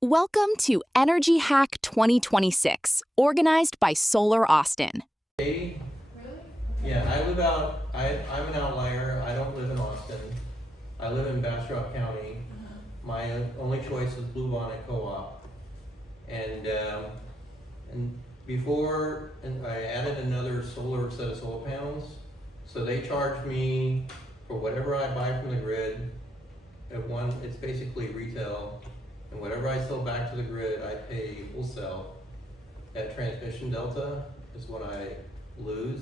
Welcome to Energy Hack 2026, organized by Solar Austin. Really? Yeah, I'm an outlier. I don't live in Austin. I live in Bastrop County. My only choice is Blue Bonnet Co-op. And I added another set of solar panels. So they charge me for whatever I buy from the grid. It's basically retail. And whatever I sell back to the grid, I pay wholesale. At transmission delta is what I lose.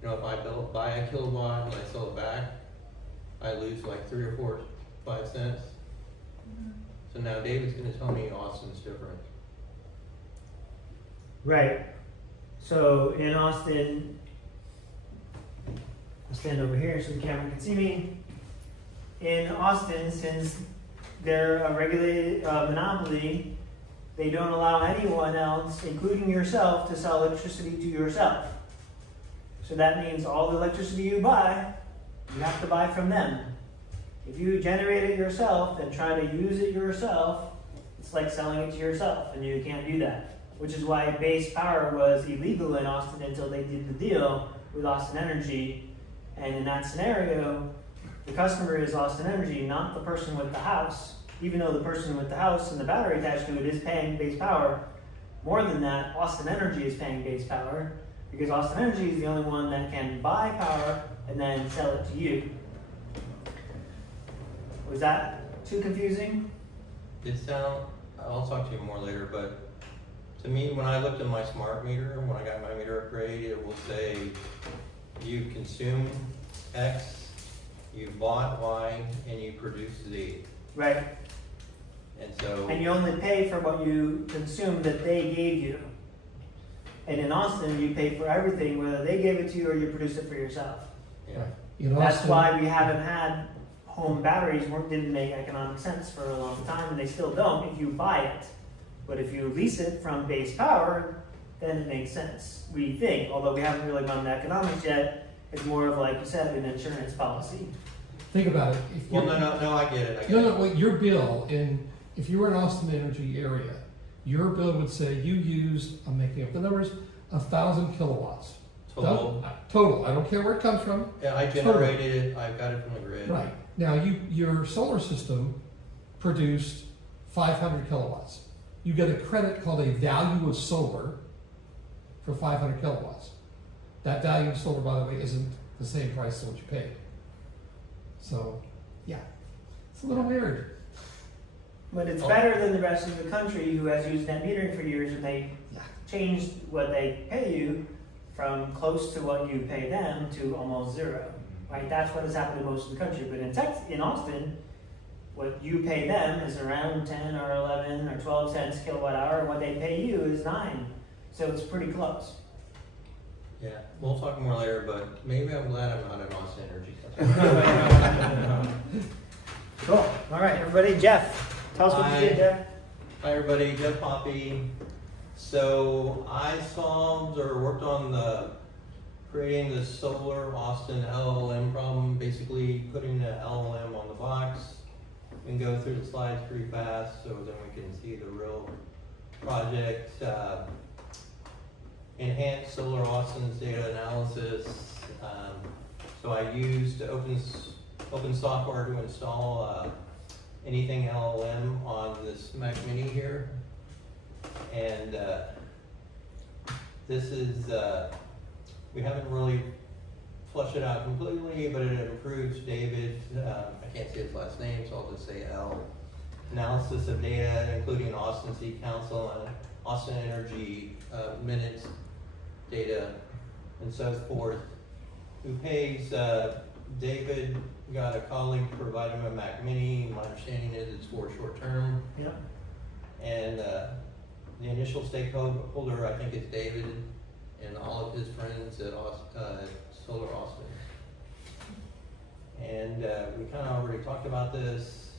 You know, if I buy a kilowatt and I sell it back, I lose like 3 or 4, 5 cents. So now David's going to tell me Austin's different. Right. So in Austin, I'll stand over here so the camera can see me. In Austin, since they're a regulated monopoly, they don't allow anyone else, including yourself, to sell electricity to yourself. So that means all the electricity you buy, you have to buy from them. If you generate it yourself and try to use it yourself, it's like selling it to yourself, and you can't do that. Which is why base power was illegal in Austin until they did the deal with Austin Energy. And in that scenario, the customer is Austin Energy, not the person with the house. Even though the person with the house and the battery attached to it is paying base power, more than that, Austin Energy is paying base power, because Austin Energy is the only one that can buy power and then sell it to you. Was that too confusing? I'll talk to you more later, but to me, when I looked at my smart meter, when I got my meter upgrade, it will say you consume X, you bought Y, and you produce Z. Right. And you only pay for what you consume that they gave you. And in Austin, you pay for everything, whether they gave it to you or you produce it for yourself. Yeah. That's why we haven't had home batteries didn't make economic sense for a long time, and they still don't if you buy it. But if you lease it from base power, then it makes sense, we think. Although we haven't really gone to economics yet, it's more of, like you said, an insurance policy. Think about it. No, I get it. Well, your bill, if you were in Austin Energy area, your bill would say you used, I'm making up the numbers, 1,000 kilowatts. Total. I don't care where it comes from. Yeah, I generated it. I got it from the grid. Right. Now, your solar system produced 500 kilowatts. You get a credit called a value of solar for 500 kilowatts. That value of solar, by the way, isn't the same price as what you paid. So, yeah, it's a little weird. But it's better than the rest of the country who has used net metering for years, and they changed what they pay you from close to what you pay them to almost zero. Right? That's what has happened in most of the country. But in Austin, what you pay them is around 10 or 11 or 12 cents kilowatt hour, and what they pay you is 9. So it's pretty close. Yeah, we'll talk more later, but maybe I'm glad I'm not in Austin Energy. Cool. All right, everybody. Jeff, tell us what you did, Jeff. Hi, everybody. Jeff Poppy. So I solved or worked on creating the Solar Austin LLM problem, basically putting the LLM on the box. We can go through the slides pretty fast so then we can see the real project. Enhance Solar Austin's data analysis. So I used open software to install anything LLM on this Mac Mini here. And this is, we haven't really flushed it out completely, but it improves David, I can't say his last name, so I'll just say L. Analysis of data, including Austin City Council and Austin Energy minutes, data, and so forth. Who pays? David got a colleague to provide him a Mac Mini. My understanding is it's for short term. Yeah. And the initial stakeholder, I think, is David and all of his friends at Solar Austin. And we kind of already talked about this.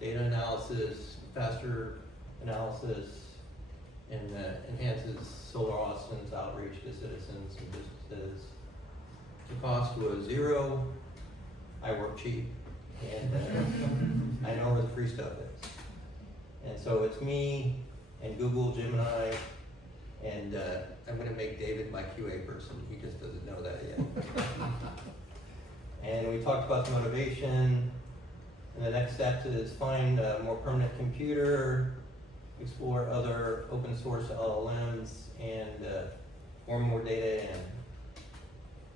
Data analysis, faster analysis, and enhances Solar Austin's outreach to citizens and businesses. The cost was 0. I work cheap, and I know where the free stuff is. And so it's me and Google Gemini, and I'm gonna make David my QA person. He just doesn't know that yet. And we talked about the motivation, and the next step is find a more permanent computer, explore other open source LLMs, and form more data in.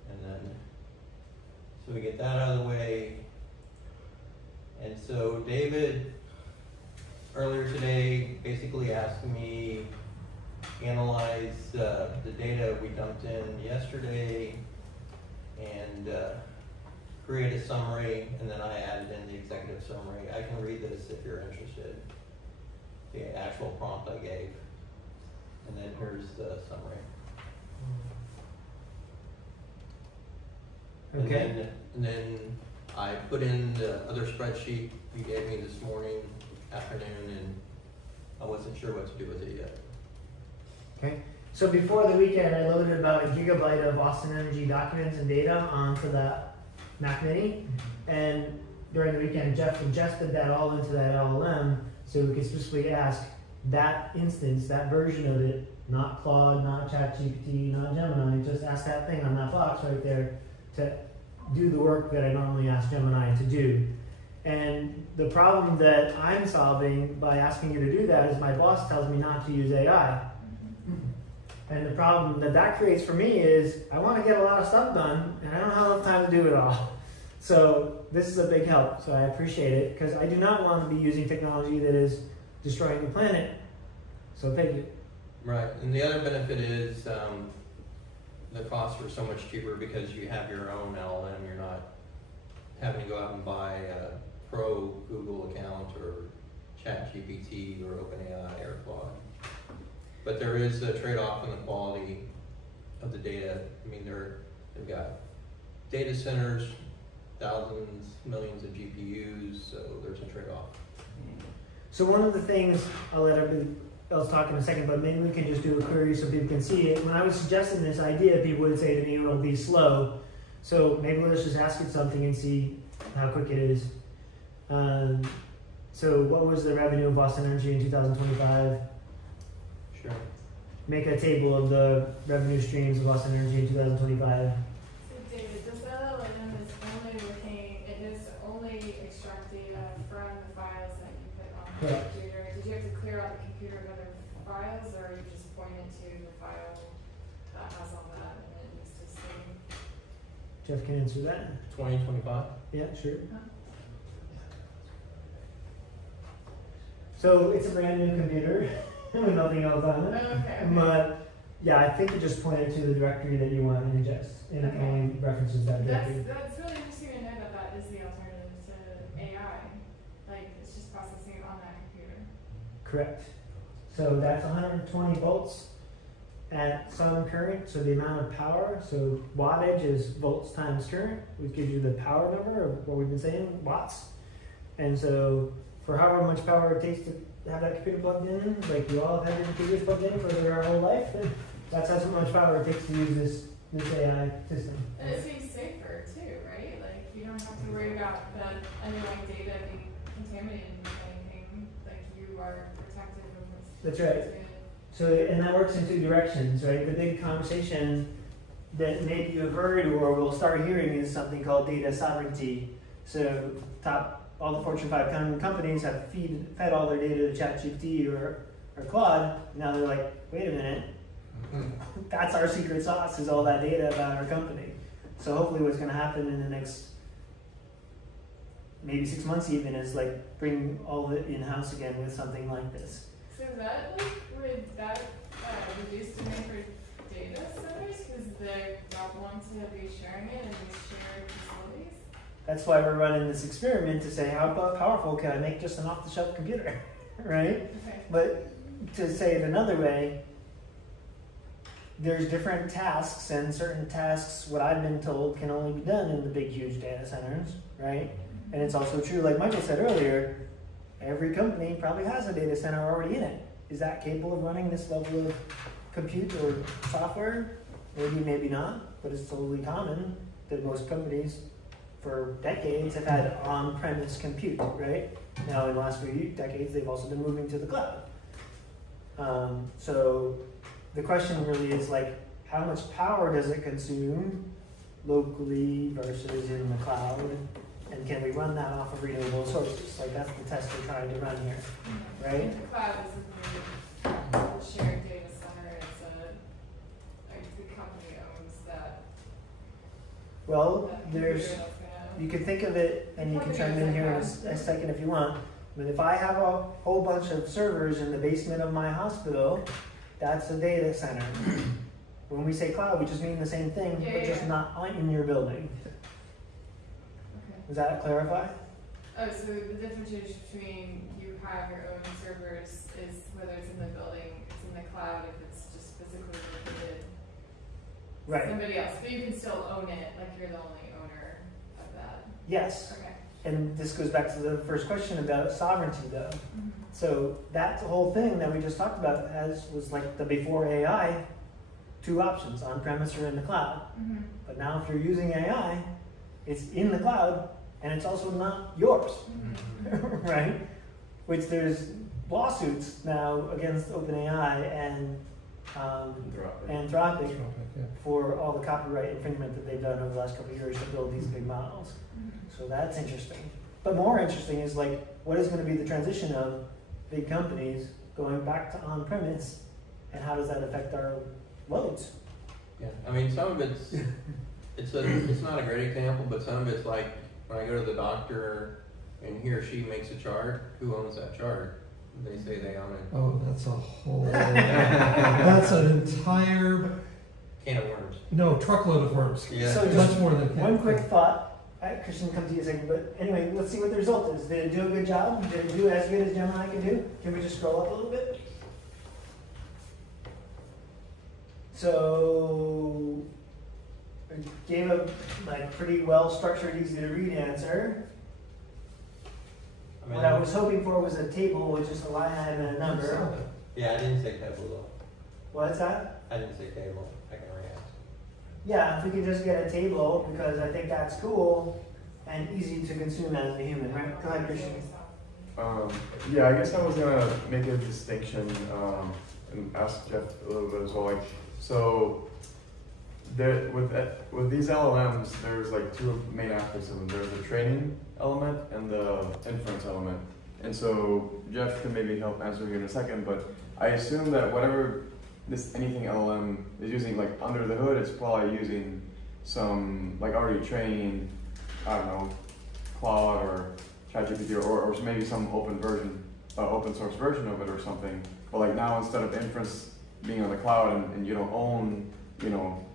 And then, so we get that out of the way. And so David, earlier today, basically asked me analyze the data we dumped in yesterday and create a summary, and then I added in the executive summary. I can read this if you're interested, the actual prompt I gave. And then here's the summary. Okay. And then I put in the other spreadsheet you gave me this morning, afternoon, and I wasn't sure what to do with it yet. Okay. So before the weekend, I loaded about a gigabyte of Austin Energy documents and data onto that Mac Mini, and during the weekend, Jeff ingested that all into that LLM, so we could specifically ask that instance, that version of it, not Claude, not ChatGPT, not Gemini, just ask that thing on that box right there to do the work that I normally ask Gemini to do. And the problem that I'm solving by asking you to do that is my boss tells me not to use AI. And the problem that that creates for me is I want to get a lot of stuff done, and I don't have enough time to do it all. So this is a big help, so I appreciate it, because I do not want to be using technology that is destroying the planet. So thank you. Right, and the other benefit is the costs are so much cheaper because you have your own LLM. You're not having to go out and buy a pro Google account or ChatGPT or OpenAI or Claude. But there is a trade-off in the quality of the data. I mean, they've got data centers, thousands, millions of GPUs, so there's a trade-off. So one of the things, I'll let everybody else talk in a second, but maybe we can just do a query so people can see it. When I was suggesting this idea, people would say to me it'll be slow. So maybe let's just ask it something and see how quick it is. So what was the revenue of Boston Energy in 2025? Sure. Make a table of the revenue streams of Boston Energy in 2025. So David, this LLM is only extract data from the files that you put on the Correct. computer. Did you have to clear out the computer of other files, or you just point it to the file that has all that and it needs to save? Jeff can answer that. 2025? Yeah, sure. So it's a brand new computer with nothing else on it. Oh, okay. But yeah, I think it just pointed to the directory that you want to ingest, and it only references that directory. That's really interesting to know that is the alternative to AI. Like, it's just processing it on that computer. Correct. So that's 120 volts at some current, so the amount of power, so wattage is volts times current, which gives you the power number of what we've been saying, watts. And so for however much power it takes to have that computer plugged in, like you all have had your computers plugged in for their whole life, then that's how much power it takes to use this AI system. And it seems safer too, right? Like, you don't have to worry about the underlying data being contaminated with anything. Like, you are protected from what's That's right. So, and that works in two directions, right? The big conversation that maybe you've heard or will start hearing is something called data sovereignty. So all the Fortune 500 companies have fed all their data to ChatGPT or Claude. Now they're like, wait a minute, that's our secret sauce, is all that data about our company. So hopefully what's going to happen in the next maybe 6 months even is like bring all of it in-house again with something like this. So would that reduce demand for data centers because they don't want to be sharing it in these shared facilities? That's why we're running this experiment to say, how powerful can I make just an off-the-shelf computer, right? Okay. But to say it another way, there's different tasks, and certain tasks, what I've been told, can only be done in the big, huge data centers, right? And it's also true, like Michael said earlier, every company probably has a data center already in it. Is that capable of running this level of compute or software? Maybe, maybe not, but it's totally common that most companies for decades have had on-premise compute, right? Now, in the last few decades, they've also been moving to the cloud. So the question really is like, how much power does it consume locally versus in the cloud? And can we run that off of renewable sources? Like that's the test we're trying to run here, right? The cloud isn't a shared data center, it's the company owns that. Well, that there's, computer that's gonna- you can think of it, and you can chime in here in a second if you want. But if I have a whole bunch of servers in the basement of my hospital, that's a data center. When we say cloud, we just mean the same thing, Yeah, but just yeah. not in your building. Okay. Does that clarify? Oh, so the differentiation between you have your own servers is whether it's in the building, it's in the cloud, if it's just physically located. Right. Somebody else, but you can still own it, like you're the only owner of that. Yes. Okay. And this goes back to the first question about sovereignty, though. Mm-hmm. So that whole thing that we just talked about was like the before AI, 2 options, on-premise or in the cloud. Mm-hmm. But now if you're using AI, it's in the cloud and it's also not yours, right? Which there's lawsuits now against OpenAI and Anthropic Yeah. for all the copyright infringement that they've done over the last couple of years to build these big models. So that's interesting. But more interesting is like, what is going to be the transition of big companies going back to on-premise, and how does that affect our loads? Yeah, I mean, some of it's not a great example, but some of it's like when I go to the doctor and he or she makes a chart, who owns that chart? They say they own it. Oh, that's a whole, that's an entire, Can of worms. no, truckload of worms. Yeah. So Much just more than. one quick thought. Christian, come to you in a second. But anyway, let's see what the result is. Did it do a good job? Did it do as good as Gemini can do? Can we just scroll up a little bit? So it gave a like pretty well structured, easy to read answer. I mean, What I was hoping for was a table with just a line item and a number. yeah, I didn't say table though. What's that? I didn't say table. I can re-ask. Yeah, if we could just get a table, because I think that's cool and easy to consume as a human, right? Go ahead, Christian. Yeah, I guess I was gonna make a distinction and ask Jeff a little bit as well. Like, so there, with these LLMs, there's like 2 main aspects of them. There's the training element and the inference element. And so Jeff can maybe help answer here in a second, but I assume that whatever anything LLM is using, like under the hood, it's probably using some like already trained, I don't know, Claude or ChatGPT or maybe some open source version of it or something. But like now, instead of inference being on the cloud and you don't own,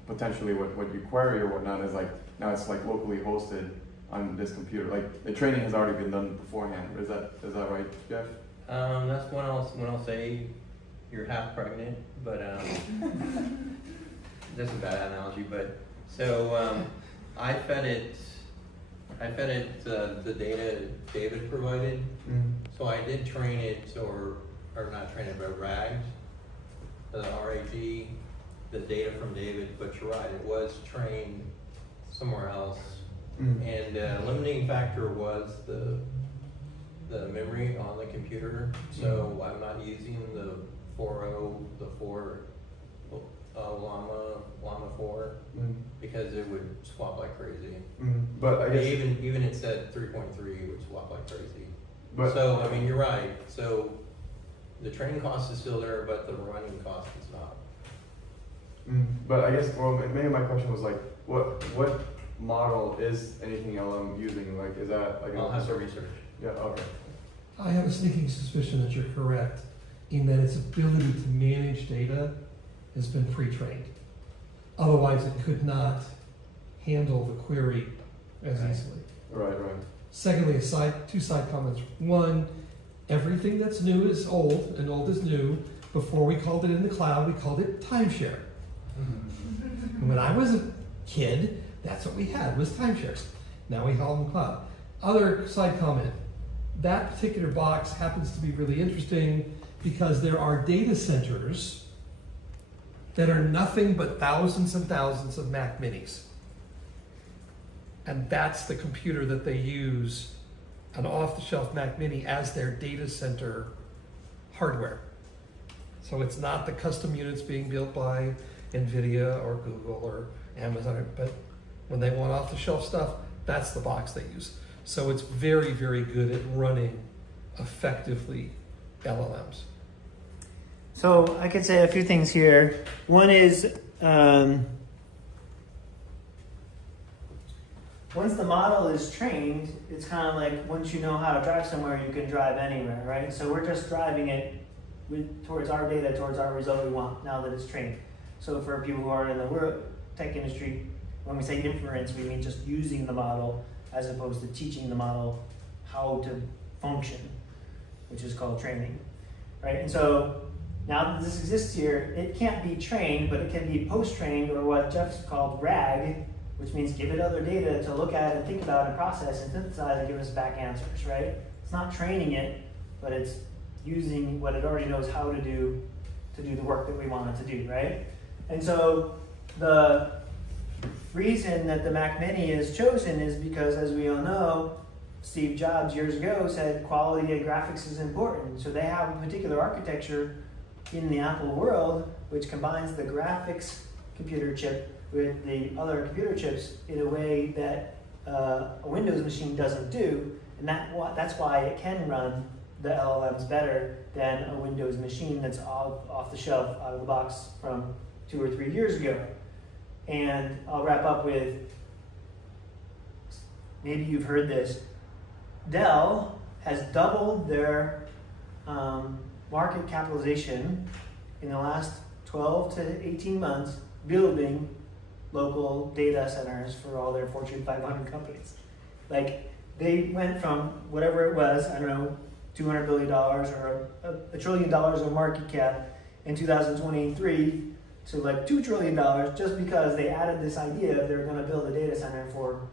potentially what you query or whatnot, is like now it's like locally hosted on this computer. Like the training has already been done beforehand. Is that right, Jeff? That's when I'll say you're half pregnant, but that's a bad analogy. But so I fed it the data David provided. Mm-hmm. So I did train it, or not train it, but RAG, the data from David. But you're right, it was trained somewhere else. Mm-hmm. And the limiting factor was the memory on the computer. So I'm not using the 4 Llama 4 because it would swap like crazy. But I guess Even it said 3.3 would swap like crazy. But So I mean, you're right. So the training cost is still there, but the running cost is not. But I guess maybe my question was like, what model is anything LM using? Like, is that like? I'll have to research. Yeah. Okay. I have a sneaking suspicion that you're correct in that its ability to manage data has been pre-trained. Otherwise, it could not handle the query as easily. Right. Secondly, 2 side comments. One, everything that's new is old and old is new. Before we called it in the cloud, we called it timeshare. And when I was a kid, that's what we had, was timeshares. Now we call them cloud. Other side comment, that particular box happens to be really interesting because there are data centers that are nothing but thousands and thousands of Mac Minis. And that's the computer that they use an off-the-shelf Mac Mini as their data center hardware. So it's not the custom units being built by NVIDIA or Google or Amazon, but when they want off-the-shelf stuff, that's the box they use. So it's very, very good at running effectively LLMs. So I could say a few things here. One is, once the model is trained, it's kind of like once you know how to drive somewhere, you can drive anywhere, right? So we're just driving it towards our data, towards our result we want now that it's trained. So for people who are in the tech industry, when we say inference, we mean just using the model as opposed to teaching the model how to function, which is called training, right? And so now that this exists here, it can't be trained, but it can be post-trained, or what Jeff's called RAG, which means give it other data to look at and think about and process and synthesize and give us back answers, right? It's not training it, but it's using what it already knows how to do the work that we want it to do, right? And so the reason that the Mac Mini is chosen is because, as we all know, Steve Jobs years ago said quality of graphics is important. So they have a particular architecture in the Apple world which combines the graphics computer chip with the other computer chips in a way that a Windows machine doesn't do, and that's why it can run the LLMs better than a Windows machine that's off the shelf, out of the box from 2 or 3 years ago. And I'll wrap up with, maybe you've heard this, Dell has doubled their market capitalization in the last 12 to 18 months building local data centers for all their Fortune 500 companies. Like, they went from whatever it was, I don't know, $200 billion or $1 trillion of market cap in 2023 to like $2 trillion just because they added this idea of they're going to build a data center for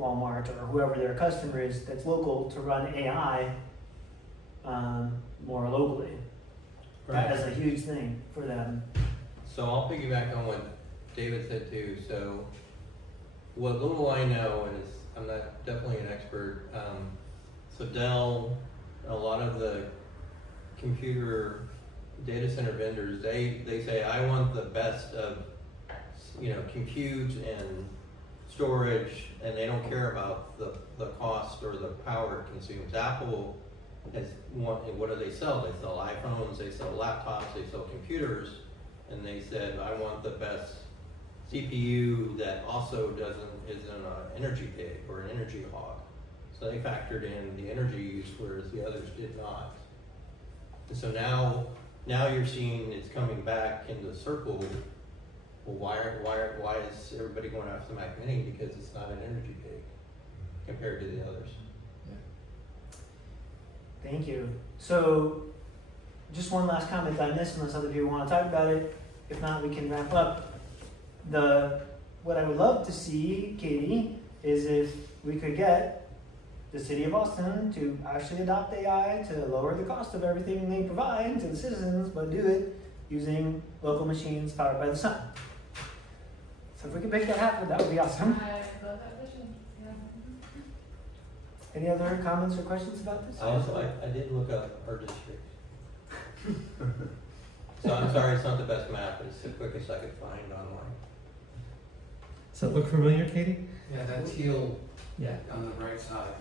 Walmart or whoever their customer is that's local to run AI more locally. Right. That is a huge thing for them. So I'll piggyback on what David said too. So what little I know, and I'm not definitely an expert. So Dell, a lot of the computer data center vendors, they say, I want the best of, compute and storage, and they don't care about the cost or the power it consumes. Apple what do they sell? They sell iPhones, they sell laptops, they sell computers, and they said, I want the best CPU that also isn't an energy pig or an energy hog. So they factored in the energy use, whereas the others did not. And so now you're seeing it's coming back into the circle. Well, why is everybody going after the Mac Mini? Because it's not an energy pig compared to the others. Thank you. So, just one last comment on this, unless other people want to talk about it. If not, we can wrap up. What I would love to see, Katie, is if we could get the city of Austin to actually adopt AI to lower the cost of everything they provide to the citizens, but do it using local machines powered by the sun. So if we could make that happen, that would be awesome. I love that vision. Yeah. Any other comments or questions about this? I did look up our district. So I'm sorry, it's not the best map, but it's the quickest I could find online. Does that look familiar, Katie? Yeah, that teal Yeah. on the right side.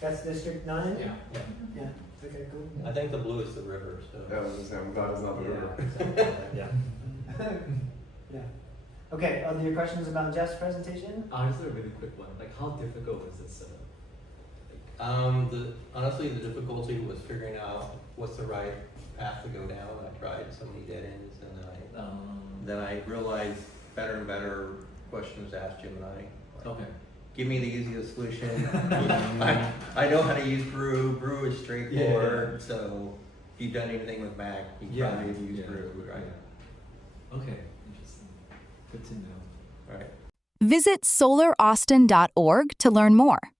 That's District 9? Yeah. Yeah. Okay, cool. I think the blue is the river, so. Yeah, I was gonna say, I'm glad it's not the river. Yeah. Yeah. Okay, other questions about Jeff's presentation? Honestly, a really quick one. Like, how difficult was this? Honestly, the difficulty was figuring out what's the right path to go down. I tried so many dead ends, and then I realized better and better questions to ask Gemini. Okay. Give me the easiest solution. I know how to use Brew. Brew is straightforward. So if you've done anything with Mac, you probably have used Brew, right? Yeah. Okay, interesting. Good to know. Right. Visit solaraustin.org to learn more.